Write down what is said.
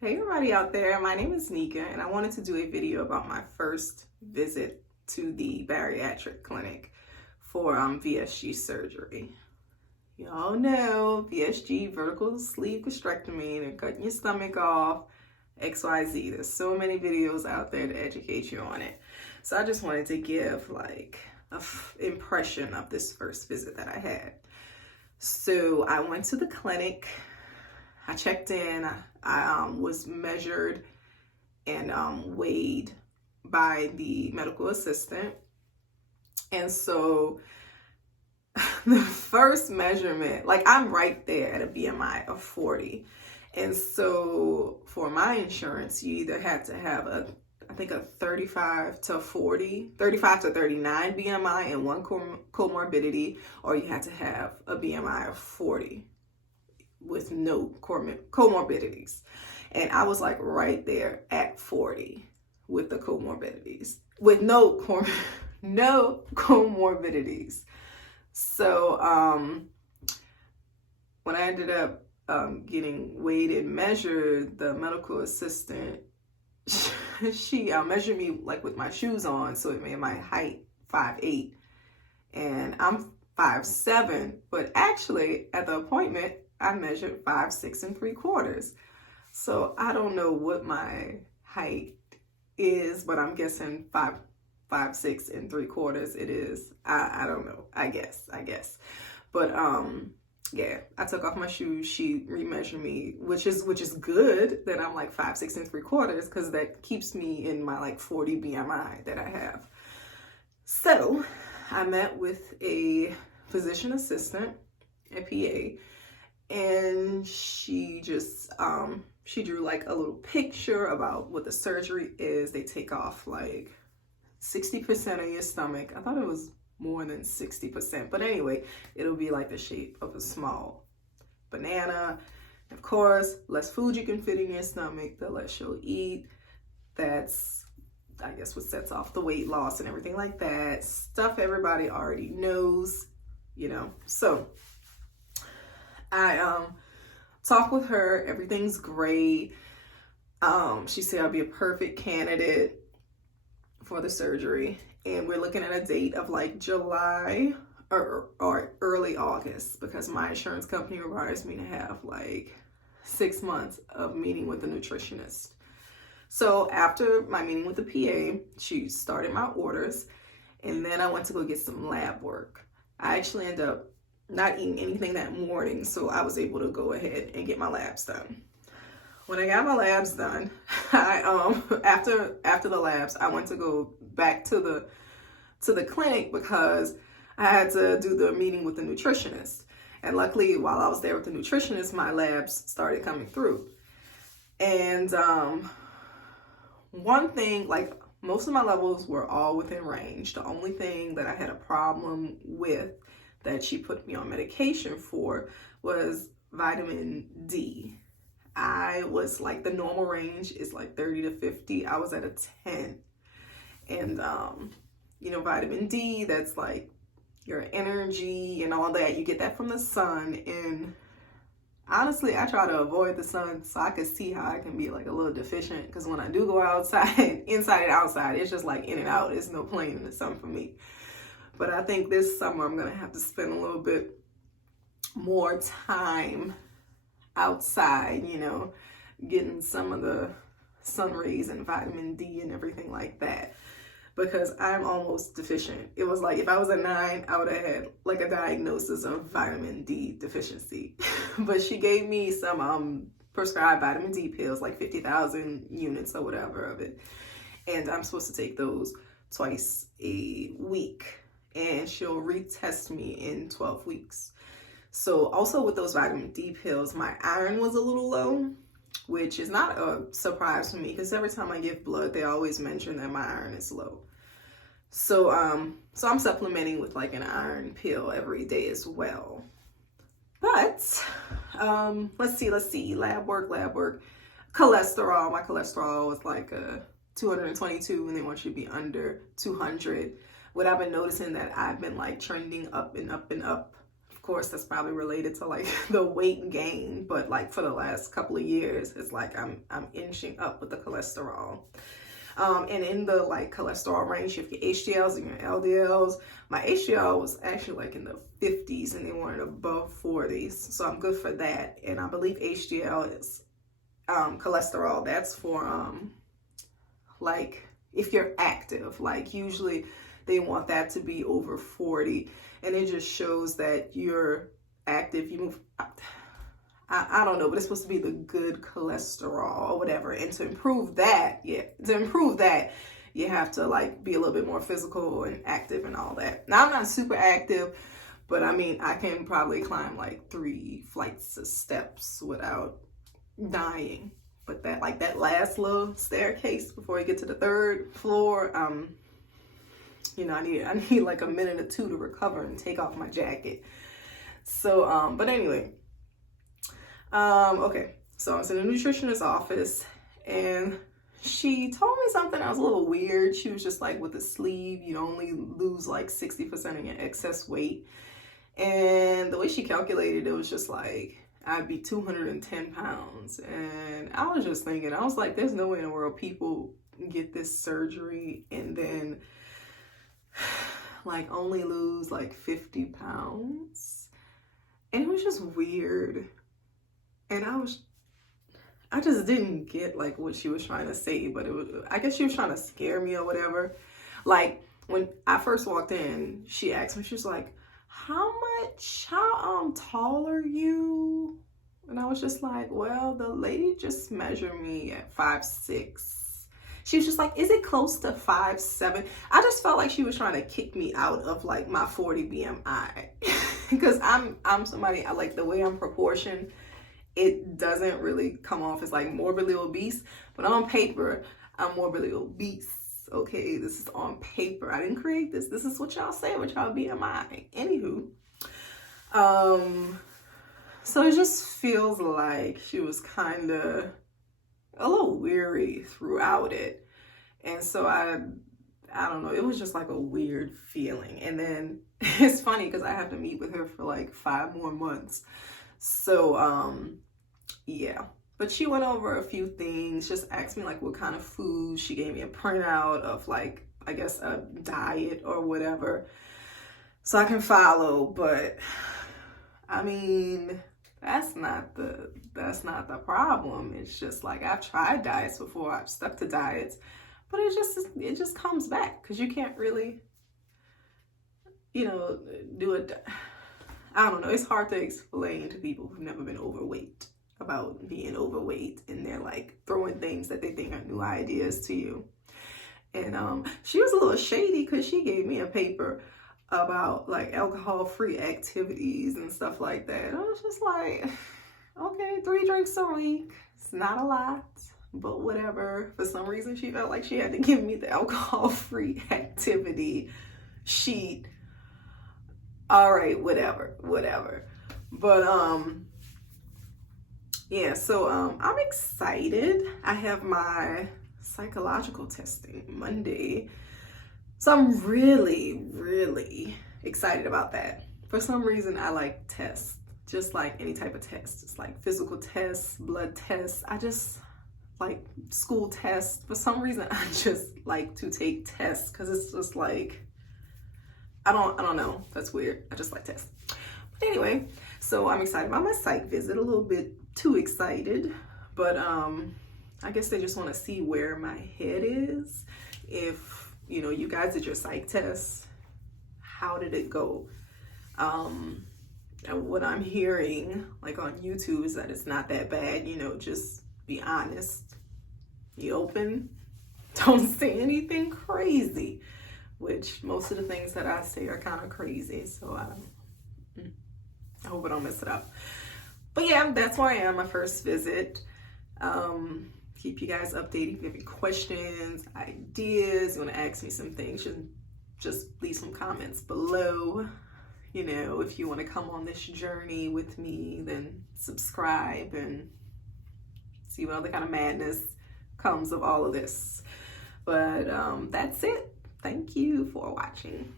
Hey everybody out there, my name is Nika and I wanted to do a video about my first visit to the Bariatric Clinic for VSG surgery. Y'all know VSG, Vertical Sleeve Gastrectomy, they're cutting your stomach off, XYZ. There's so many videos out there to educate you on it. So I just wanted to give like an impression of this first visit that I had. So I went to the clinic. I checked in, I was measured and weighed by the medical assistant. And so the first measurement, like I'm right there at a BMI of 40. And so for my insurance, you either had to have I think a 35 to 39 BMI and one comorbidity, or you had to have a BMI of 40. With no comorbidities. And I was like right there at 40 with the comorbidities, with no comorbidities. So when I ended up getting weighed and measured, the medical assistant, she measured me like with my shoes on, so it made my height 5'8", and I'm 5'7", but actually at the appointment I measured 5'6 3/4". So I don't know what my height is, but I'm guessing 5'6 3/4 it is. I don't know. I guess. But yeah, I took off my shoes. She remeasured me, which is good that I'm like 5'6 3/4, because that keeps me in my like 40 BMI that I have. So I met with a physician assistant, a PA, and she just she drew like a little picture about what the surgery is. They take off like 60% of your stomach. I thought it was more than 60%, but anyway, it'll be like the shape of a small banana. Of course, less food you can fit in your stomach, the less you'll eat. That's, I guess, what sets off the weight loss and everything like that. Stuff everybody already knows, you know. So I talked with her. Everything's great. She said I'll be a perfect candidate for the surgery, and we're looking at a date of like July or early August, because my insurance company requires me to have like 6 months of meeting with the nutritionist. So after my meeting with the PA, she started my orders, and then I went to go get some lab work. I actually ended up not eating anything that morning, so I was able to go ahead and get my labs done. When I got my labs done, I after the labs, I went to go back to the clinic because I had to do the meeting with the nutritionist. And luckily, while I was there with the nutritionist, my labs started coming through. And one thing, like most of my levels were all within range. The only thing that I had a problem with, that she put me on medication for, was vitamin D. I was like, the normal range is like 30 to 50. I was at a 10. And, you know, vitamin D, that's like your energy and all that. You get that from the sun. And honestly, I try to avoid the sun so I can see how I can be like a little deficient. Because when I do go outside, inside and outside, it's just like in and out. There's no playing in the sun for me. But I think this summer I'm going to have to spend a little bit more time outside, you know, getting some of the sun rays and vitamin D and everything like that, because I'm almost deficient. It was like if I was a 9, I would have had like a diagnosis of vitamin D deficiency. But she gave me some prescribed vitamin D pills, like 50,000 units or whatever of it. And I'm supposed to take those twice a week. And she'll retest me in 12 weeks. So also with those vitamin D pills, my iron was a little low, which is not a surprise for me, because every time I give blood, they always mention that my iron is low. So so I'm supplementing with like an iron pill every day as well. But let's see, lab work. Cholesterol, my cholesterol was like 222, and they want you to be under 200. What I've been noticing, that I've been like trending up and up and up. Of course, that's probably related to like the weight gain, but like for the last couple of years, it's like I'm inching up with the cholesterol. And in the like cholesterol range, you have your HDLs and your LDLs. My HDL was actually like in the 50s and they weren't above 40s. So I'm good for that. And I believe HDL is cholesterol. That's for like if you're active, like usually they want that to be over 40. And it just shows that you're active. You move, I don't know, but it's supposed to be the good cholesterol or whatever. And to improve that, you have to like be a little bit more physical and active and all that. Now I'm not super active, but I mean, I can probably climb like 3 flights of steps without dying. But that like that last little staircase before you get to the 3rd floor, you know, I need like a minute or 2 to recover and take off my jacket. So, but anyway, okay, so I was in the nutritionist's office and she told me something that was a little weird. She was just like, with the sleeve, you only lose like 60% of your excess weight. And the way she calculated it was just like, I'd be 210 pounds. And I was just thinking, I was like, there's no way in the world people get this surgery and then like only lose like 50 pounds. And it was just weird. And I just didn't get like what she was trying to say, but I guess she was trying to scare me or whatever. Like when I first walked in, she asked me, she was like, how tall are you? And I was just like, well, the lady just measured me at 5'6". She was just like, is it close to 5'7"? I just felt like she was trying to kick me out of like my 40 BMI. Because I'm somebody, I like the way I'm proportioned. It doesn't really come off as like morbidly obese, but on paper, I'm morbidly obese. Okay, this is on paper. I didn't create this. This is what y'all say with y'all BMI. Anywho, so it just feels like she was kind of a little weary throughout it. And so I don't know, it was just like a weird feeling. And then it's funny because I have to meet with her for like 5 more months. So, yeah. But she went over a few things, just asked me like what kind of food. She gave me a printout of like, I guess a diet or whatever, so I can follow. But I mean, that's not the problem. It's just like I've tried diets before. I've stuck to diets, but it just comes back because you can't really, you know, do it. I don't know. It's hard to explain to people who've never been overweight about being overweight, and they're like throwing things that they think are new ideas to you. And she was a little shady because she gave me a paper about like alcohol-free activities and stuff like that. I was just like, okay, 3 drinks a week. It's not a lot, but whatever. For some reason, she felt like she had to give me the alcohol-free activity sheet. All right, whatever. But yeah, so I'm excited. I have my psychological testing Monday. So I'm really, really excited about that. For some reason, I like tests, just like any type of test. It's like physical tests, blood tests. I just like school tests. For some reason, I just like to take tests because it's just like, I don't know. That's weird. I just like tests. But anyway, so I'm excited about my psych visit, a little bit too excited, but I guess they just want to see where my head is. If, you know, you guys did your psych test, how did it go? And what I'm hearing like on YouTube is that it's not that bad. You know, just be honest, be open, don't say anything crazy, which most of the things that I say are kind of crazy. So I hope I don't mess it up. But yeah, that's where I am, my first visit. Keep you guys updated. If you have any questions, ideas, you want to ask me some things, just leave some comments below. You know, if you want to come on this journey with me, then subscribe and see what other kind of madness comes of all of this. But that's it. Thank you for watching.